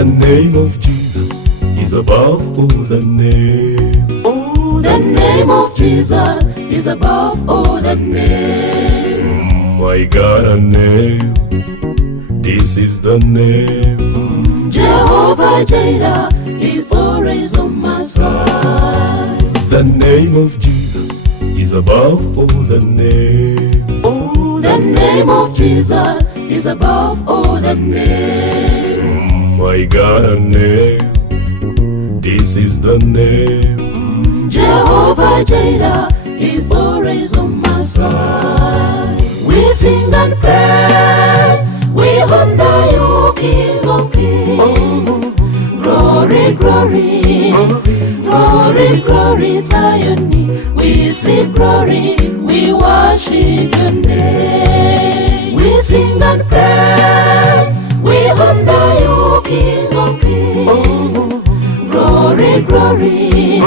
The name of Jesus is above all the names. Oh, the name of Jesus is above all the names. My God, a name, this is the name. Jehovah Jireh is always on my side. The name of Jesus is above all the names. Oh, the name of Jesus is above all the names. My God, a name, this is the name. Jehovah Jireh is always on my side. We sing and praise, we honor you, King of Kings. Glory, glory, glory, glory, Zion. We sing glory, we worship your name. We sing and praise, we honor you, King of Kings. Glory, glory,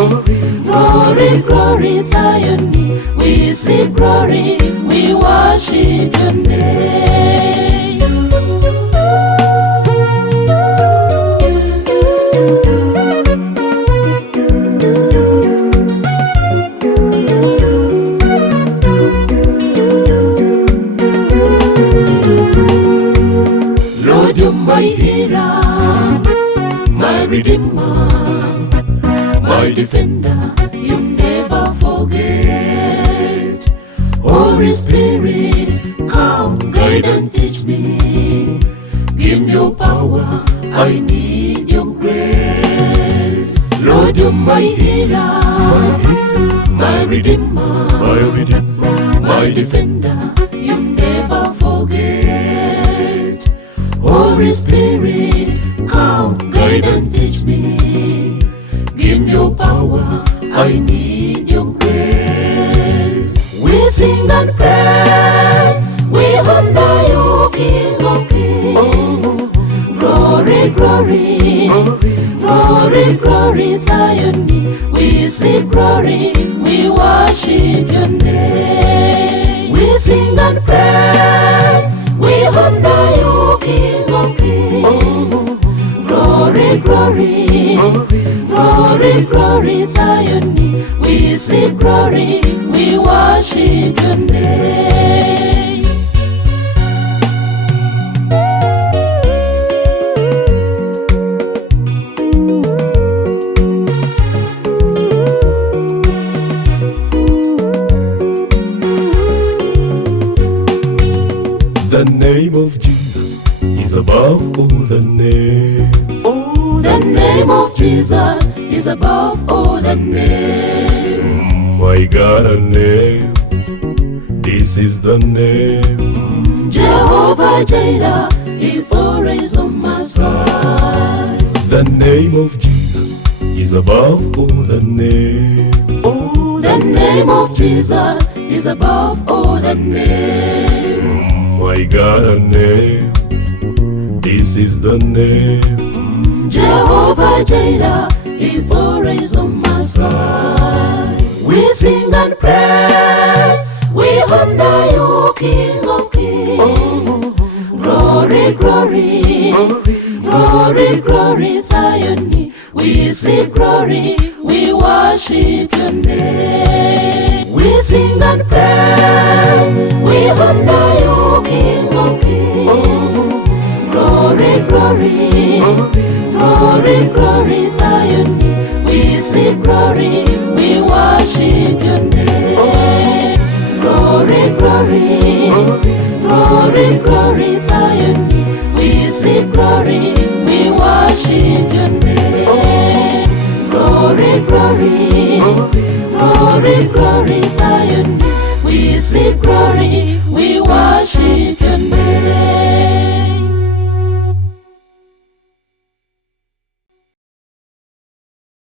glory, glory, Zion. We sing glory, we worship your name. Lord, you're my healer, my redeemer, my defender, you never forget. Holy Spirit, come, guide and teach me. Give me your power, I need your grace. Lord, you're my healer, my redeemer, my defender, you never forget. Holy Spirit, come, guide and teach me. Give me your power, I need your grace. We sing and praise, we honor you, King of Kings. Glory, glory, glory, glory, Zion. We sing glory, we worship your name. We sing and praise, we honor you, King of Kings. Glory, glory, glory, glory, Zion. We sing glory, we worship your name. The name of Jesus is above all the names. Oh, the name of Jesus is above all the names. My God, a name, this is the name. Jehovah Jireh is always on my side. The name of Jesus is above all the names. Oh, the name of Jesus is above all the names. My God, a name, this is the name. Jehovah Jireh is always on my side. We sing and praise, we honor you, King of Kings. Glory, glory, glory, glory, Zion. We sing glory, we worship your name. We sing and praise, we honor you, King of Kings. Glory, glory, glory, glory, Zion. We sing glory, we worship your name. Glory, glory, glory, glory, Zion. We sing glory, we worship your name. Glory, glory, glory, glory, Zion. We sing glory, we worship